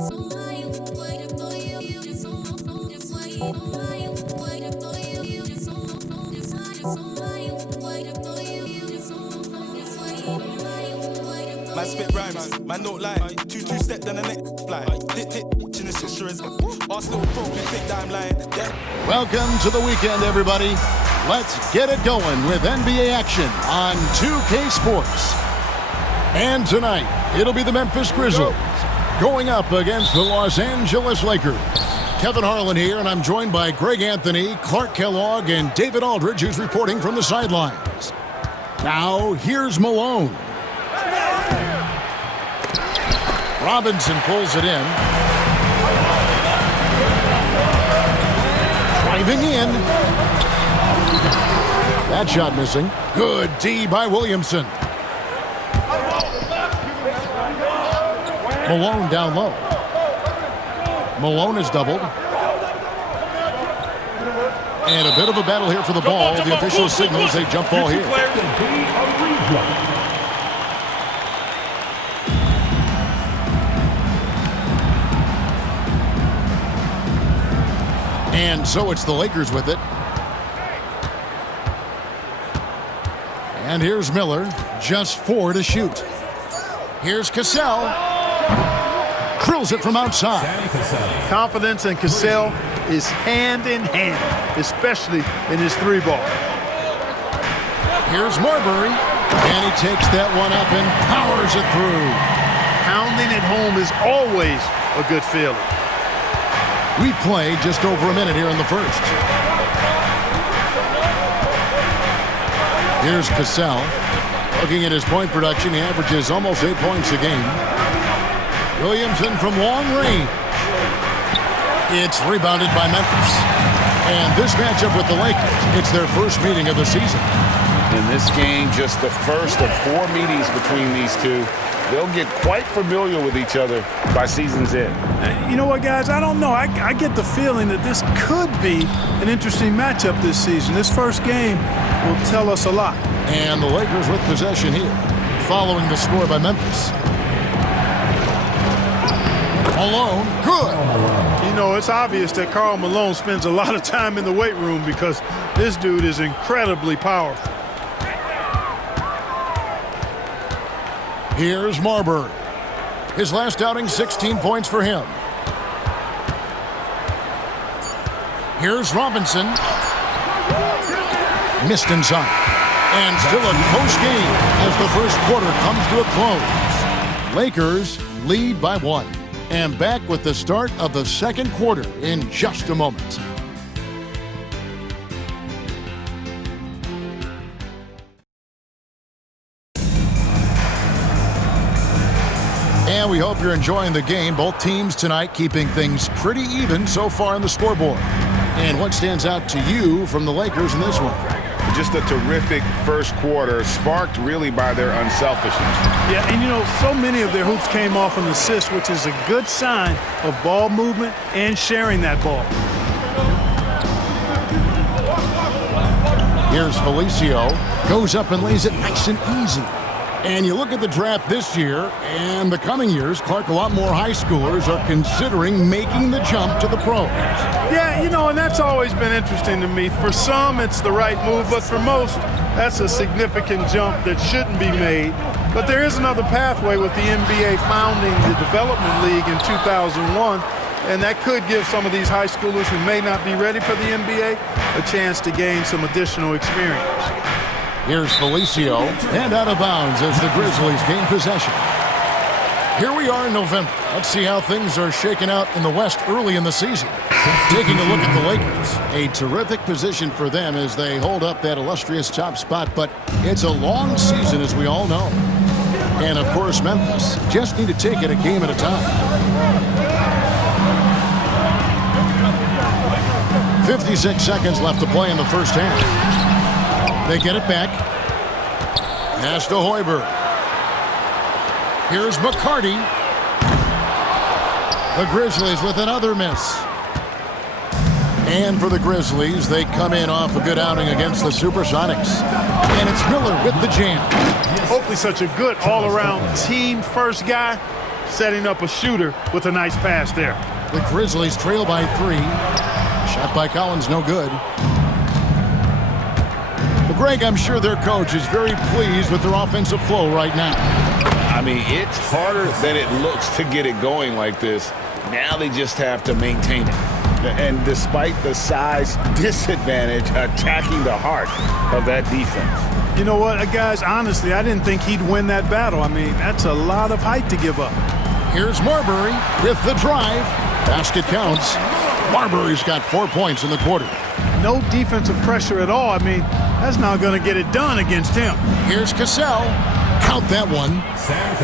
Man spit rhymes, man don't lie. Two step down the neck fly. Hit in the sisters. Arsenal trophy, think that I'm lying. Welcome to the weekend, everybody. Let's get it going with NBA action on 2K Sports. And tonight, it'll be the Memphis Grizzlies going up against the Los Angeles Lakers. Kevin Harlan here, and I'm joined by Greg Anthony, Clark Kellogg, and David Aldridge, who's reporting from the sidelines. Now, here's Malone. Robinson pulls it in. Driving in. That shot missing. Good D by Williamson. Malone down low. Malone is doubled. And a bit of a battle here for the ball. The official signals a jump ball here. And so it's the Lakers with it. And here's Miller, just 4 to shoot. Here's Cassell. Drills it from outside. Confidence in Cassell is hand in hand, especially in his 3-ball. Here's Marbury. And he takes that one up and powers it through. Pounding it home is always a good feeling. We've played just over a minute here in the first. Here's Cassell. Looking at his point production, he averages almost 8 points a game. Williamson from long range. It's rebounded by Memphis. And this matchup with the Lakers, it's their first meeting of the season. In this game, just the first of 4 meetings between these two. They'll get quite familiar with each other by season's end. You know what, guys? I don't know. I get the feeling that this could be an interesting matchup this season. This first game will tell us a lot. And the Lakers with possession here, following the score by Memphis. Malone, good. You know, it's obvious that Karl Malone spends a lot of time in the weight room because this dude is incredibly powerful. Here's Marbury. His last outing, 16 points for him. Here's Robinson. Missed inside. And still a close game as the first quarter comes to a close. Lakers lead by 1. And back with the start of the second quarter in just a moment. And we hope you're enjoying the game. Both teams tonight keeping things pretty even so far on the scoreboard. And what stands out to you from the Lakers in this one? Just a terrific first quarter, sparked really by their unselfishness. Yeah, and you know, so many of their hoops came off an assist, which is a good sign of ball movement and sharing that ball. Here's Felicio. Goes up and lays it nice and easy. And you look at the draft this year and the coming years, Clark, a lot more high schoolers are considering making the jump to the pros. Yeah, you know, and that's always been interesting to me. For some, it's the right move, but for most, that's a significant jump that shouldn't be made. But there is another pathway with the NBA founding the Development League in 2001, and that could give some of these high schoolers who may not be ready for the NBA a chance to gain some additional experience. Here's Felicio, and out of bounds as the Grizzlies gain possession. Here we are in November. Let's see how things are shaking out in the West early in the season. Taking a look at the Lakers, a terrific position for them as they hold up that illustrious top spot, but it's a long season, as we all know. And, of course, Memphis just need to take it a game at a time. 56 seconds left to play in the first half. They get it back. Pass to Hoiberg. Here's McCarty. The Grizzlies with another miss. And for the Grizzlies, they come in off a good outing against the Supersonics. And it's Miller with the jam. Oakley's such a good all-around team-first guy. setting up a shooter with a nice pass there. The Grizzlies trail by 3. Shot by Collins, no good. Well, Greg, I'm sure their coach is very pleased with their offensive flow right now. I mean, it's harder than it looks to get it going like this. Now they just have to maintain it. And despite the size disadvantage, attacking the heart of that defense. You know what, guys, honestly, I didn't think he'd win that battle. I mean, that's a lot of height to give up. Here's Marbury with the drive. Basket counts. Marbury's got 4 points in the quarter. No defensive pressure at all. I mean, that's not going to get it done against him. Here's Cassell. Count that one.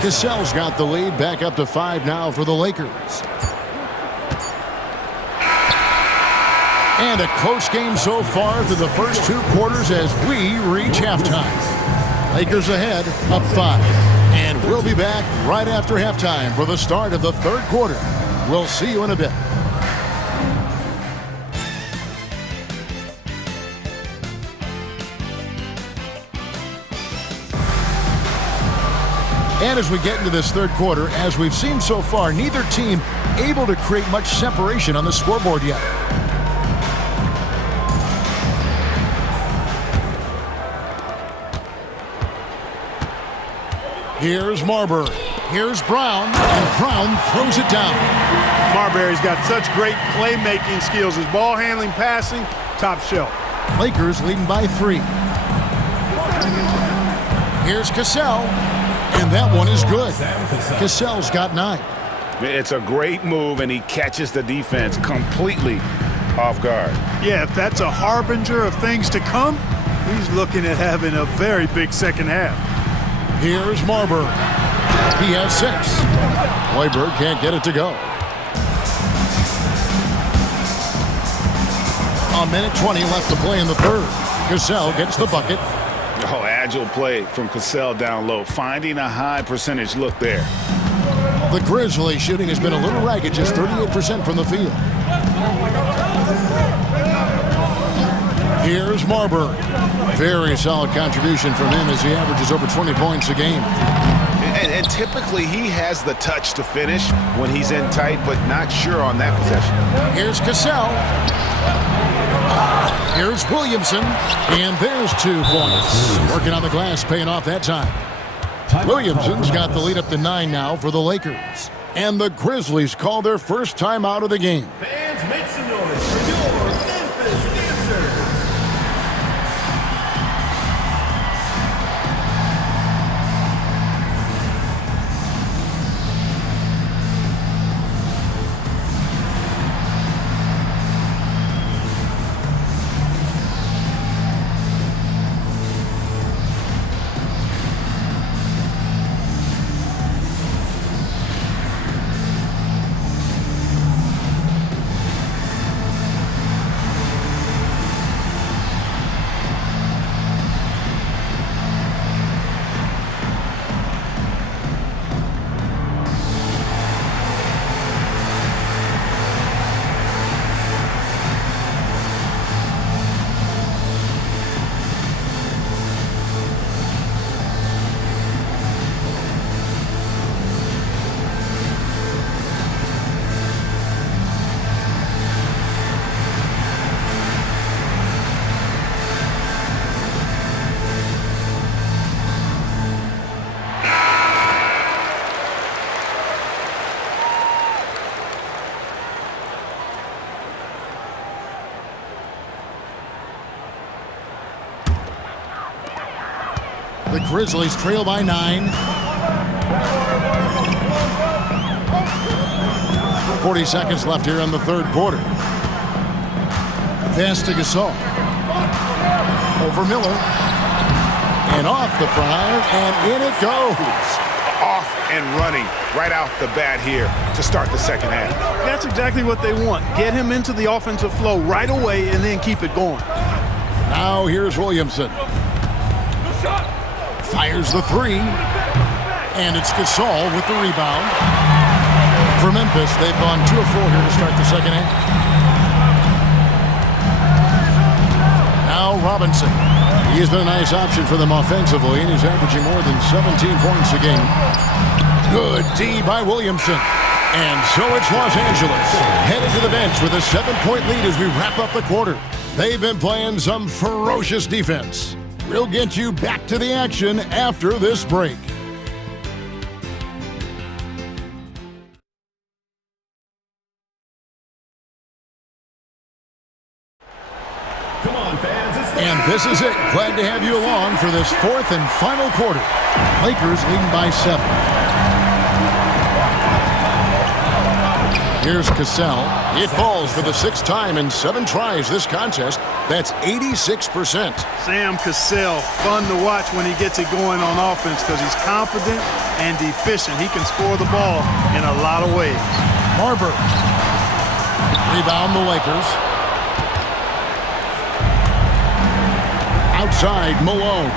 Cassell's got the lead, back up to 5 now for the Lakers. And a close game so far through the first 2 quarters as we reach halftime. Lakers ahead, up 5. And we'll be back right after halftime for the start of the 3rd quarter. We'll see you in a bit. And as we get into this 3rd quarter, as we've seen so far, neither team able to create much separation on the scoreboard yet. Here's Marbury. Here's Brown, and Brown throws it down. Marbury's got such great playmaking skills. His ball handling, passing, top shelf. Lakers leading by 3. Here's Cassell, and that one is good. Cassell's got 9. It's a great move, and he catches the defense completely off guard. Yeah, if that's a harbinger of things to come, he's looking at having a very big second half. Here's Marbury. He has 6. Hoiberg can't get it to go. A minute 20 left to play in the 3rd. Cassell gets the bucket. Oh, agile play from Cassell down low, finding a high percentage look there. The Grizzlies shooting has been a little ragged, just 38% from the field. Here's Marbury. Very solid contribution from him as he averages over 20 points a game. And typically he has the touch to finish when he's in tight, but not sure on that possession. Here's Cassell. Here's Williamson. And there's 2 points. Working on the glass, paying off that time. Williamson's got the lead up to 9 now for the Lakers. And the Grizzlies call their first time out of the game. Fans, make some noise for your Memphis dancers. The Grizzlies trail by 9. 40 seconds left here in the 3rd quarter. Pass to Gasol. Over Miller. And off the front, and in it goes. Off and running right off the bat here to start the second half. That's exactly what they want. Get him into the offensive flow right away and then keep it going. Now here's Williamson. Fires the 3. And it's Gasol with the rebound. For Memphis, they've gone 2 of 4 here to start the second half. Now Robinson. He's been a nice option for them offensively, and he's averaging more than 17 points a game. Good D by Williamson. And so it's Los Angeles headed to the bench with a 7-point lead as we wrap up the quarter. They've been playing some ferocious defense. We'll get you back to the action after this break. Come on, fans. And this is it. Glad to have you along for this fourth and final quarter. Lakers leading by 7. Here's Cassell. It falls for the 6th time in 7 tries this contest. That's 86%. Sam Cassell, fun to watch when he gets it going on offense because he's confident and efficient. He can score the ball in a lot of ways. Marbury. Rebound the Lakers. Outside, Malone.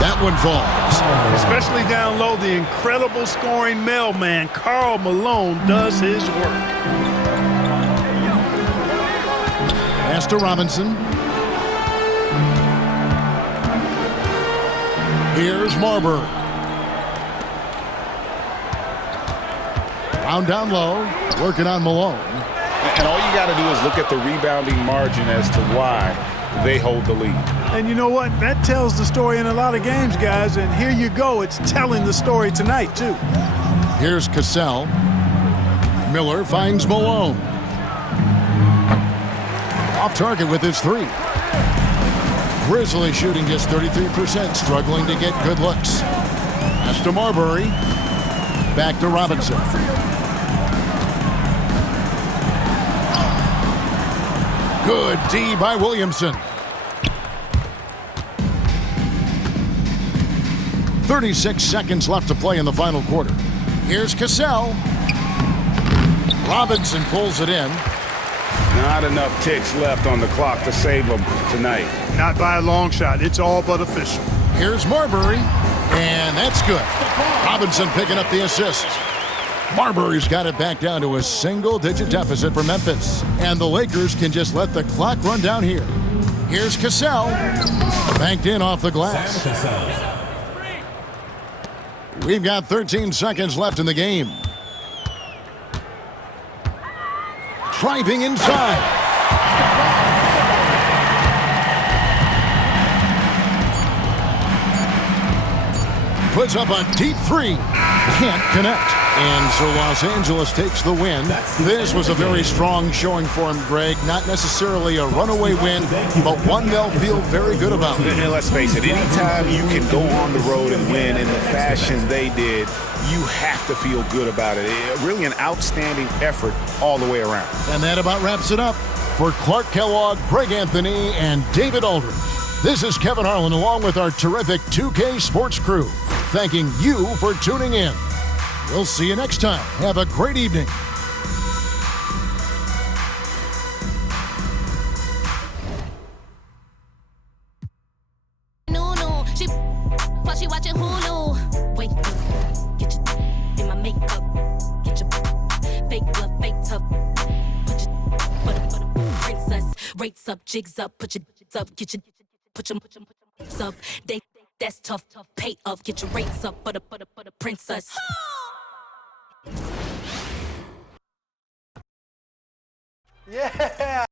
That one falls. Especially down low, the incredible scoring mailman, Karl Malone, does his work. Pass to Robinson. Here's Marbury. Round down low, working on Malone. And all you got to do is look at the rebounding margin as to why they hold the lead. And you know what? That tells the story in a lot of games, guys. And here you go. It's telling the story tonight, too. Here's Cassell. Miller finds Malone. Off target with his 3. Grizzly shooting just 33%, struggling to get good looks. Pass to Marbury. Back to Robinson. Good D by Williamson. 36 seconds left to play in the final quarter. Here's Cassell. Robinson pulls it in. Not enough ticks left on the clock to save them tonight. Not by a long shot. It's all but official. Here's Marbury, and that's good. Robinson picking up the assist. Marbury's got it back down to a single-digit deficit for Memphis. And the Lakers can just let the clock run down here. Here's Cassell. Banked in off the glass. We've got 13 seconds left in the game. Driving inside. Puts up a deep 3. Can't connect. And so Los Angeles takes the win. This was a very strong showing for him, Greg. Not necessarily a runaway win, but one they'll feel very good about. And let's face it, anytime you can go on the road and win in the fashion they did, you have to feel good about it. Really an outstanding effort all the way around. And that about wraps it up. For Clark Kellogg, Greg Anthony, and David Aldridge, this is Kevin Harlan along with our terrific 2K Sports crew, thanking you for tuning in. We'll see you next time. Have a great evening. No, she while she watching Hulu. Wake up, get your in my makeup. Get your fake blood, fake tough. Put your butter, princess. Rates up, jigs up, put your up, get your put your up. That's tough, pay up, get your rates up, butter, princess. Yeah.